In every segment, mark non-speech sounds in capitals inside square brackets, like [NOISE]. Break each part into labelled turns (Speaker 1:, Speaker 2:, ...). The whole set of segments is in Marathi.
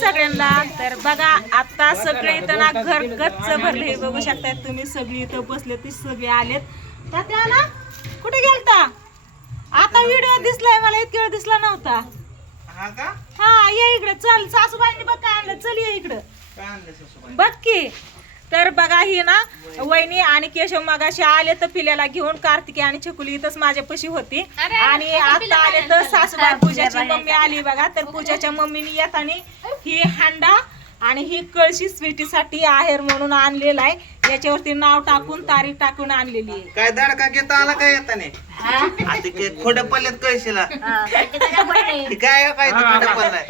Speaker 1: सगळ्यांना. तर बघा आता सगळे इथं ना घर गच्च भरले हे बघू शकताय. तुम्ही सगळी इथं बसले ती सगळे आलेत. ना कुठे गेलता? आता व्हिडिओ दिसलाय मला इतके वेळ दिसला नव्हता.
Speaker 2: हा का?
Speaker 1: हा ये इकडे चल. सासूबाईंनी बघ काय आणलं चल ये इकडं. बघ की. तर बघा ही ना वहिनी आणि केशव मगाशी आले तर पिल्याला घेऊन कार्तिकी आणि छकुली इथंच माझ्यापाशी होती. आणि आता आले तर सासूबाई पूजाची मम्मी आली बघा. तर पूजाच्या मम्मीने येताना ही हांडा आणि ही कळशी स्वीटीसाठी आहेर म्हणून आणलेला आहे. याच्यावरती नाव टाकून तारीख टाकून आणलेली आहे.
Speaker 2: काय दडका घेता आला काय येताने? आता ते खोड पडलेत कळशीला. हे काय काय खोड पडलाय?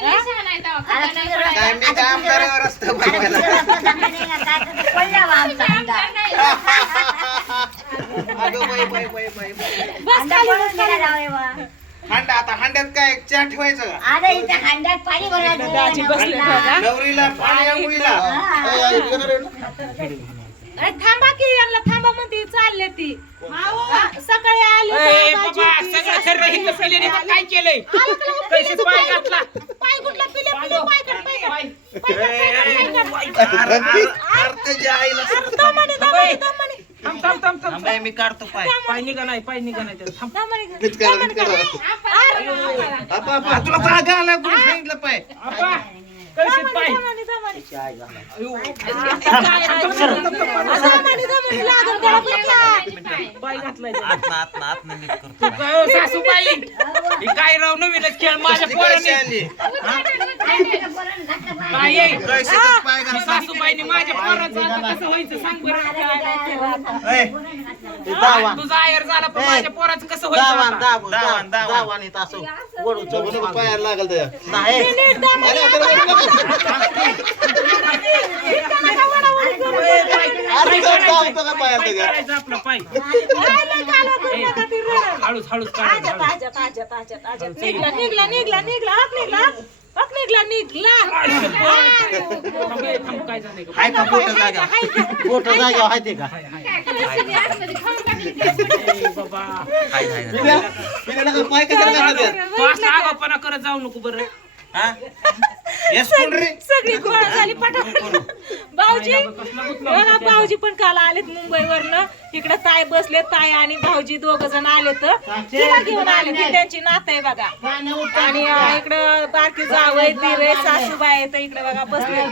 Speaker 1: रा.
Speaker 2: काय मी काय आमदारावर असतो बनवायला अगं बाई बाई बाई बाई बाई. हांडा आता हांड्यात काय चहा ठेवायचं? का
Speaker 3: हांड्यात पाणी
Speaker 1: दाजी बसले बघा
Speaker 2: नवरीला पाणी [LAUGHS]
Speaker 1: थांबा की यांना थांबा म्हणते चालले ती. हा, सकाळी आली
Speaker 4: ए, बाबा, सगळं पिल्याने काय केलंय?
Speaker 1: आलं का पिल्याचं
Speaker 4: पाय
Speaker 1: पाय
Speaker 4: घातला.
Speaker 1: पाय कुठला पाय पाय.
Speaker 4: पाय.
Speaker 1: पाय पाय पाय.
Speaker 2: अरे,
Speaker 1: दमाने, दमाने, दमाने.
Speaker 4: थांब थांब थांब थांब.
Speaker 2: मी काढतो पाय.
Speaker 4: पाय निघा नाही पाय निघा नाही त्याला. थांब.
Speaker 1: दमाने कर, दमाने कर. अरे,
Speaker 2: आपा, आपा, तुला कुठे सांगितलं पाय?
Speaker 4: आपा, कळशीत पाय.
Speaker 1: दमाने, दमाने, दमाने लागल त्याला कुठला.
Speaker 4: पाय घातलाय त्याला.
Speaker 2: आतनं आतनं आतनं नीट करतो.
Speaker 4: तू काय सासूबाई काय राव नवीनच खेळ माझ्या पोराने. काय?
Speaker 2: कळशीतच पाय
Speaker 4: ही
Speaker 2: घातला
Speaker 4: सासूबाईने माझ्या पोराचं आता कसं व्हायचं सांग बरं
Speaker 2: ए,
Speaker 4: हा, तुझा आयर झाला पण माझ्या पोराचं कसं व्हायचं आता?
Speaker 2: दावान, दावान.
Speaker 5: पायाला लागल त्या
Speaker 1: नीट दमाने.
Speaker 5: अरे जाऊ दावतो का पायाला
Speaker 4: पाय
Speaker 5: त्याच्या?
Speaker 4: काढायचं आपलं पाय
Speaker 1: काय रडल.
Speaker 4: हळूच हळूच काढायचं
Speaker 1: आजत, आजत, आजत, आजत. निघला निघला निघला निघला हक निघला निघला निघला.
Speaker 4: काय का?
Speaker 2: हाय का जागा.
Speaker 5: आहे ते का?
Speaker 4: ए, बाबा.
Speaker 2: हाय, हाय, हाय.
Speaker 5: पाय
Speaker 4: आगाऊपणा करत जाऊ नको बरं.
Speaker 2: हा? येस कोण रे?
Speaker 1: सगळी गोळा झाली [LAUGHS] पटापट भाऊजी हो ना, भाऊजी पण काल आलेत मुंबईवरनं. इकडे ताई बसले ताई आणि भाऊजी दोघ जण आले तर तिला घेऊन आले ती त्यांची नात आहे बघा. आणि अं, इकडं बारकी जावय दिरे सासूबाई आहेत इकडे बघा बसले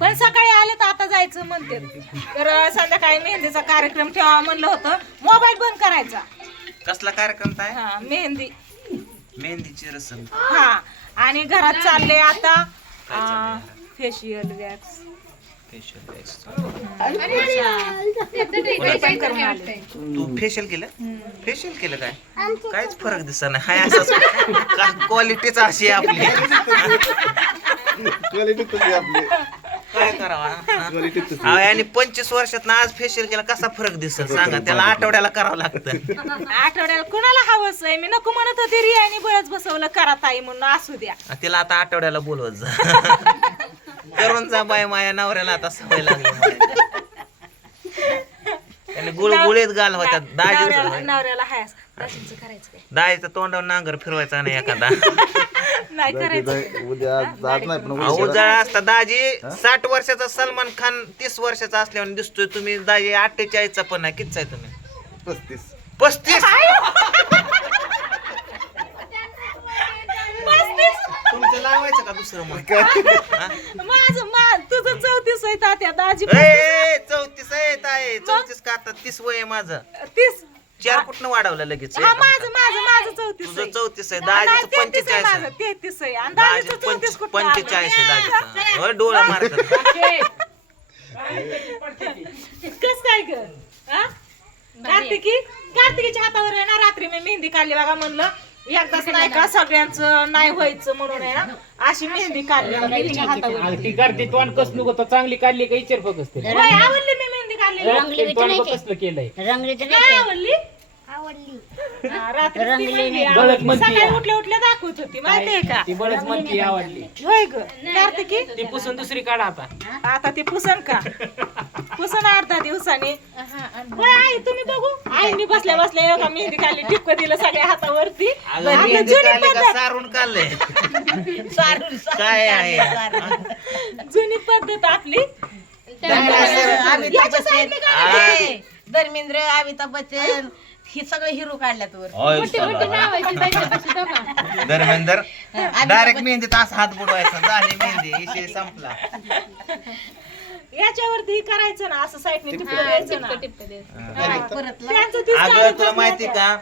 Speaker 1: पण सकाळी आले तर आता जायचं म्हणते. तर अं, संध्याकाळी मेहंदीचा कार्यक्रम ठेवा म्हणलं होतं. मोबाईल बंद करायचा.
Speaker 2: कसला कार्यक्रम काय
Speaker 1: हा मेहंदी.
Speaker 2: मेहंदीची रसम.
Speaker 1: हा आणि घरात चालले आता फेशियल वॅक्स
Speaker 2: तू फेशियल केलं? फेशियल केलं काय? काहीच फरक दिसत नाही हाय असंच क्वालिटीच अशी आहे आपली.
Speaker 5: तुझी आपली.
Speaker 2: काय करावा? आणि पंचवीस वर्षात आज फेशियल केला. कसा फरक दिसत सांगा त्याला आठवड्याला करावं लागतं.
Speaker 1: आठवड्याला कुणाला हवंच आहे मी नको म्हणत होते रियाने बळच बसवलं. करा ताई म्हणून असू द्या.
Speaker 2: तिला आता आठवड्याला बोलवत जा. [LAUGHS] करून जा बाय माया नवऱ्याला आता सवय लागली त्याने गुळगुळीत गाल
Speaker 1: नवऱ्याला
Speaker 2: दाजी
Speaker 1: नवऱ्याला हाय दाजींचं करायचं काय?
Speaker 2: दाजीचा तोंडावर नांगर फिरवायचा नाही एखादा. [LAUGHS]
Speaker 1: नाही करायचं.
Speaker 5: जाय- उद्या जात नाही पण
Speaker 2: अहो
Speaker 5: उद्या
Speaker 2: जरा असता दाजी. साठ वर्षाचा सलमान खान तीस वर्षाचा असल्यावर दिसतोय तुम्ही. दाजी अठ्ठेचाळीसचा पण नाही कितीचा आहे तुम्ही?
Speaker 5: पस्तीस.
Speaker 2: पस्तीस? तुमचं लावायचं का दुसरं मग? हा?
Speaker 1: माझं मा तुझं चौतीस आहे तात्या. दाजी
Speaker 2: ए, ताई चौतीस का आता? तीस वय आहे माझं.
Speaker 1: तीस.
Speaker 2: चार कुठनं वाढवलं लगेच?
Speaker 1: हा माझं माझं माझं चौतीस
Speaker 2: तुझं
Speaker 1: आहे.
Speaker 2: चौतीस आहे.
Speaker 1: नाही,
Speaker 2: दाजीचं
Speaker 1: तेहतीस आहे
Speaker 2: पंचेचाळीस
Speaker 1: माझं
Speaker 2: आहे
Speaker 1: तेहतीस आहे. आणि
Speaker 2: दाजीचं
Speaker 1: दाजीचं चौतीस
Speaker 2: पंच-
Speaker 1: कुठं
Speaker 2: पंचेचाळीस आहे होय, डोळा मारतात
Speaker 1: कस काय ग? हा? कार्तिकी? कार्तिकीच्या हातावर आहे ना रात्री मी मेहंदी काढली बघा म्हणलं. एकदाच नाही का सगळ्यांचं नाही व्हायचं म्हणून आहे ना अशी मेहंदी काढली बघा हिच्या हातावर.
Speaker 4: ती गर्दी तोंड कसं नको चांगली काढली का? विचार फक्त
Speaker 1: होय, आवडली मी काढली
Speaker 4: कसलं केलंय.
Speaker 3: रंगली तर
Speaker 1: काय आवडली? हा, रात्री ती म्हणली
Speaker 4: बळच
Speaker 1: आवडली.
Speaker 4: म्हणती.
Speaker 1: सकाळी
Speaker 4: या.
Speaker 1: उठल्या उठल्या दाखवत होती माहितीये का?
Speaker 4: ती बळच म्हणती आवडली.
Speaker 1: होय ग. कार्तिकी
Speaker 4: ती पुसून दुसरी काढा आता.
Speaker 1: आता ती पुसन का? पुसन अर्धा दिवसाने. होय आई तुम्ही बघू. आईनी बसल्या बसल्या एका मेहंदी खाली टिपक दिलं सगळ्या हातावरती.
Speaker 2: अगं,
Speaker 1: आपलं
Speaker 2: मेहंदी
Speaker 1: जुनी
Speaker 2: काढली का
Speaker 1: पद्धत.
Speaker 2: सारून [LAUGHS] काय आहे?
Speaker 1: जुनी पद्धत आपली
Speaker 3: धर्मेंद्र अमिताभ बच्चन ही सगळं हिरो काढल्यात वर.
Speaker 2: होय, धर्मेंदर? डायरेक्ट मेहंदी तास हात बुडवायचा. झाली मेहंदी विषय संपला.
Speaker 1: याच्यावरती करायचं ना असं साईडने टिपक द्यायचं ना. हा.
Speaker 3: परत
Speaker 1: त्यांचं ते
Speaker 2: अगं तुला
Speaker 1: नाही
Speaker 2: माहिती का?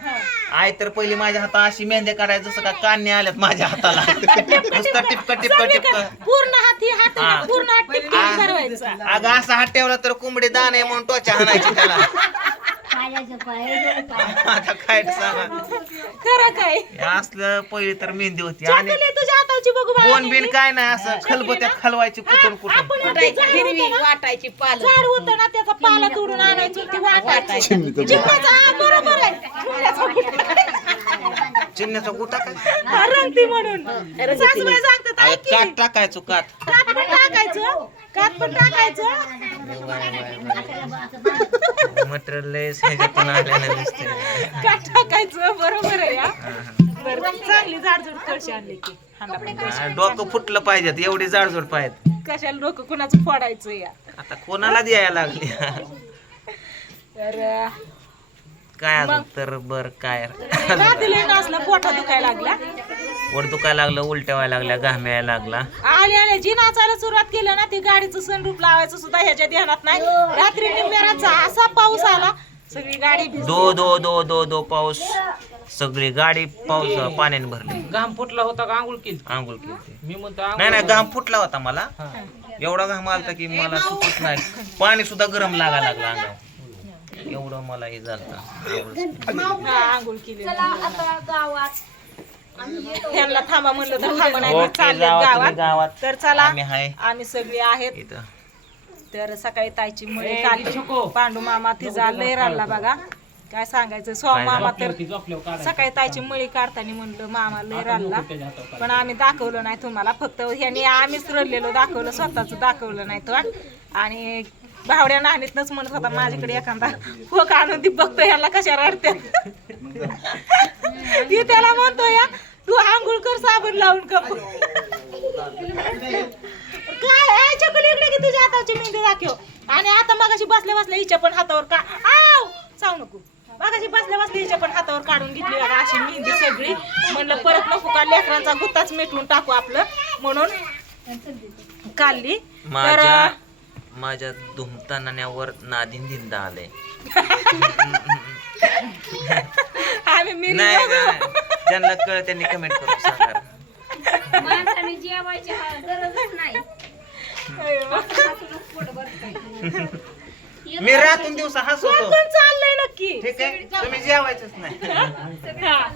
Speaker 2: आई तर पहिली माझ्या हातात अशी मेहंदी काढायचं जसं का कान्ने आल्यात माझ्या हाताला. [LAUGHS] नुसतं टिपक टिपक.
Speaker 1: सगळी
Speaker 2: टिपक.
Speaker 1: का- पूर्ण हाती हात
Speaker 2: हा.
Speaker 1: पूर्ण हात टिपकून धरवायचा
Speaker 2: अगं असा हात ठेवला तर कोंबडी दान आहे म्हणून टोचा हाणायची त्याला. [LAUGHS] आता काय सांगा.
Speaker 1: खरं काय?
Speaker 2: हे असलं पहिली तर मेहंदी होती. आणि
Speaker 1: चाकली तुझ्या हाताची बघू बाळा
Speaker 2: कोण बिन काय नाही असं खलबत्यात खलवायची कुठून कुठून.
Speaker 1: आपण आपली झाड होतं
Speaker 3: हिरवी
Speaker 1: ना,
Speaker 3: वाटायची पाल.
Speaker 1: झाड होतं ना त्याचा पाला तोडून आणायचो ती वाटायची. हा, बरोबर आहे.
Speaker 2: चिन्हाचा गुटा. काय
Speaker 1: हा, रंगती म्हणून. सासूबाई सांगतात
Speaker 2: अगं,
Speaker 1: ऐक
Speaker 2: काट
Speaker 1: की,
Speaker 2: टाकायचो कात
Speaker 1: कात पण टाकायचं. कात पण टाकायचं.
Speaker 2: मटेरियल ह्याच्यातून आलेलं दिसते
Speaker 1: कात टाकायचं? बरोबर आहे या बरं चांगली जाडजूड कळशी आणली की. पण
Speaker 2: डोकं फुटलं पाहिजेत एवढी जाडजोड पाहिजेत.
Speaker 1: कशाला डोकं कुणाचं फोडायचं या?
Speaker 2: आता कोणाला द्यायला लागली.
Speaker 1: तर
Speaker 2: काय अजून? तर बर काय?
Speaker 1: रात्रीला पोटा दुखायला लागला.
Speaker 2: वर दुखायला लागलं उलट्या व्हायला लागल्या घाम यायला लागला.
Speaker 1: आले आले. जी नाचायला सुरुवात केलं ना ती गाडीचं सनरूप लावायचं सुद्धा ह्याच्या ध्यानात नाही. रात्री निम्म्याचा असा पाऊस आला सगळी गाडी.
Speaker 2: दो दो दो दो दो पाऊस. सगळी गाडी पाऊस पाण्याने भरली.
Speaker 4: घाम फुटला होता का आंघोळ केली?
Speaker 2: आंघोळ केली
Speaker 4: मी म्हणतो
Speaker 2: नाही नाही घाम फुटला होता मला. एवढा घाम आलता की मला सुचत नाही. पाणी सुद्धा गरम लागायला लागलं अंगावर. एवढं मला हे झालं
Speaker 1: हा, आंघोळ केली. ह्यांना थांबा म्हणलं तर थांबा नाही चालले गावात.
Speaker 2: गावात.
Speaker 1: तर चला
Speaker 2: आम्ही हाय.
Speaker 1: आम्ही सगळी आहेत. तर सकाळी ताईची मुळे
Speaker 4: छोको.
Speaker 1: पांडू मामा तिचा लय राहिला बघा. काय सांगायचं? सोम मामा तर
Speaker 4: काढायची.
Speaker 1: सकाळी ताईची मळी काढताना म्हणलं मामा लय राहिला पण आम्ही दाखवलं नाही तुम्हाला. फक्त ह्याने आम्हीच रडलेलो दाखवलं स्वतःच दाखवलं नाही तो. आणि भावड्या नाणीतनच म्हणत होता माझ्याकडे एखादा फोक आणून ती बघतो याला कशा रडते ती त्याला म्हणतो या तू आंघोळ कर साबण लावून कप. काय आहे चकुली इकडे की तुझ्या हाताची मेहंदी दाखव. आणि आता मगाशी बसल्या बसल्या हिच्या पण हातावर का आव! चाव नको. मगाशी बसल्या बसल्या हिच्या पण हातावर काढून घेतली बघा अशी मेहंदी सगळी. म्हणलं परत नको का लेकरांचा गुत्ताच मिटवून टाकू आपलं. म्हणून काढली. तर
Speaker 2: माझ्या धुमतानावर नादिन धिंदा आले
Speaker 1: आम्ही मिरी
Speaker 2: नाही
Speaker 1: बघू.
Speaker 2: नाही. ज्यांना कळ त्यांनी कमेंट करून सांगा.
Speaker 6: माणसाने जेवायची हा गरजच नाही. [LAUGHS]
Speaker 2: मी रातून दिवसा
Speaker 1: कोण
Speaker 2: हसवतो
Speaker 1: कोण चाललंय नक्की.
Speaker 2: ठीक आहे? तुम्ही जेवायचंच नाही.
Speaker 1: हा.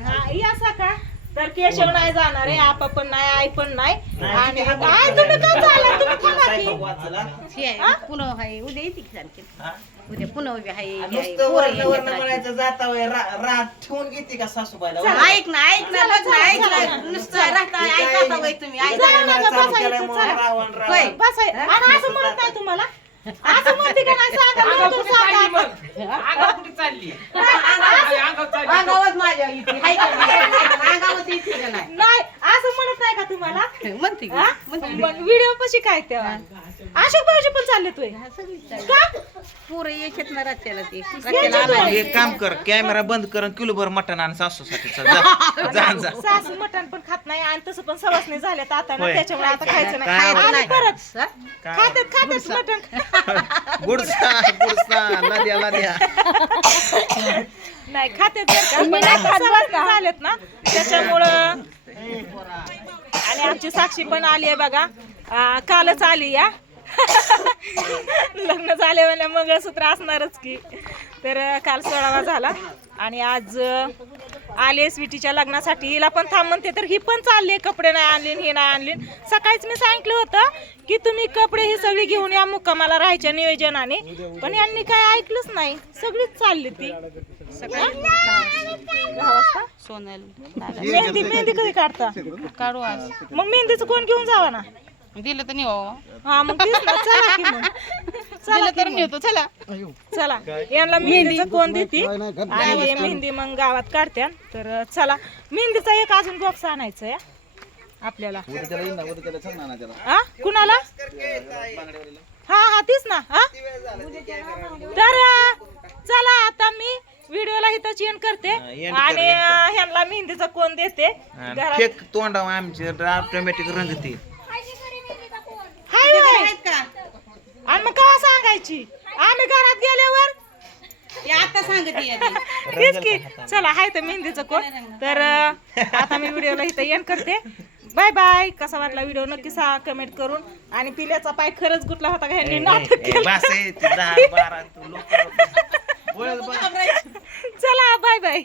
Speaker 1: हा, या सका तर केशव नाही जाणार आहे आपा पण नाही आई पण नाही. आणि आई तुम्ही काय चालला तुम्ही थांबा की.
Speaker 3: हे? पुन्हा आहे उद्या येते की सारखी
Speaker 2: हा?
Speaker 3: उद्या पुन्हा उभी आहे हे
Speaker 2: नुसतं
Speaker 3: पोरं
Speaker 2: वरनं
Speaker 3: येतात
Speaker 2: वरनं
Speaker 3: रात्री.
Speaker 2: म्हणायचं जाता वय रा- रात ठेवून घेते का सासूबाईला?
Speaker 3: ऐक ना ऐक ना बघ ना ऐक ना नुसतं राहता ऐका वय तुम्ही ऐका.
Speaker 1: ना,
Speaker 2: चला. रावण
Speaker 3: होय.
Speaker 2: रावण
Speaker 1: बस आहे. आणि असं म्हणत नाही तुम्हाला? [LAUGHS] असं म्हणते का नाही? सांगा
Speaker 4: अंगावर
Speaker 1: लवकर
Speaker 4: कुठे
Speaker 1: सांगा
Speaker 4: चालली
Speaker 1: आता.
Speaker 4: मग? अंगावर कुठे चालली? अंगावर चालली.
Speaker 3: अंगावत माझ्या इथे हाय का नाही? अंगावत येते का नाही
Speaker 1: नाही असं म्हणत नाही का तुम्हाला
Speaker 3: म्हणते की?
Speaker 1: हा? मग व्हिडिओ कशी काय तेव्हा अशोक भाऊजी पण चालले तुय
Speaker 3: हा, सगळीच आहे.
Speaker 1: का?
Speaker 3: पोरं येतात ना रात्याला ते. रात्याला आणायला.
Speaker 2: एक काम कर कॅमेरा बंद कर किलोभर मटण आणि सासूसाठी. चल जा. जा जा.
Speaker 1: सासू मटण पण खात नाही आणि तसं पण सवासने झाल्यात आता ना
Speaker 2: होय.
Speaker 1: त्याच्यामुळे आता खायचं नाही.
Speaker 2: काय
Speaker 1: आणि
Speaker 3: नाही.
Speaker 1: परत
Speaker 3: हा?
Speaker 1: खात्यात खात्यात मटण. [LAUGHS]
Speaker 2: गुडसा गुडसा. नद्या नद्या
Speaker 1: नाही खात्यात बरं का पण आता सवासने झाल्यात ना त्याच्यामुळं आणि आमची साक्षी पण आली आहे बघा. आ, कालच आली या. लग्न झाले म्हणजे मंगळसूत्र असणारच की. तर काल सोळावा झाला. आणि आज आले स्वीटीच्या लग्नासाठी. हिला पण थांब म्हणते तर ही पण चालले कपडे नाही आणले हे नाही आणले सकाळीच मी सांगितलं होतं की तुम्ही कपडे ही सगळी घेऊन या मुक्कामाला राहायच्या नियोजनाने. पण यांनी काय ऐकलंच नाही. सगळीच चालली ती. सगळं दहा वाजता?
Speaker 3: सोनल
Speaker 1: मेहंदी मेहंदी कधी काढता?
Speaker 3: काढू आज.
Speaker 1: मग मेहंदीचं कोण घेऊन जावा ना?
Speaker 3: दिलं तर नाही हो.
Speaker 1: हा मग तेच ना, चला की मग. [LAUGHS] चला की मग.
Speaker 3: नेतो चला.
Speaker 1: चला. यांना मेहंदीचं कोण देते? आणि हे मेहंदी मग गावात काढत्या तर चला. मेहंदीचा एक अजून बॉक्स आणायचा या आपल्याला. हा? कुणाला? हा हा तीच ना हा. तर चला आता मी व्हिडिओला इथं चेंज करते. आणि ह्यांना मेहंदीचं कोण देते? घरात
Speaker 2: फेक तोंडावर आमचे ऑटोमॅटिक रंगते
Speaker 1: हाय होय. आणि मग सांगायची आम्ही घरात गेल्यावर
Speaker 3: आता सांगते.
Speaker 1: तेच की चला हाय तर मेहंदीचं कोण तर आता मी व्हिडिओला इथं एंड करते. Bye bye. कसा वाटला व्हिडिओ? नक्की सा कमेंट करून. आणि पिल्याचा पाय खरंच गुतला होता का ह्यांनी? नाटक केलं. [LAUGHS] चला बाय बाय.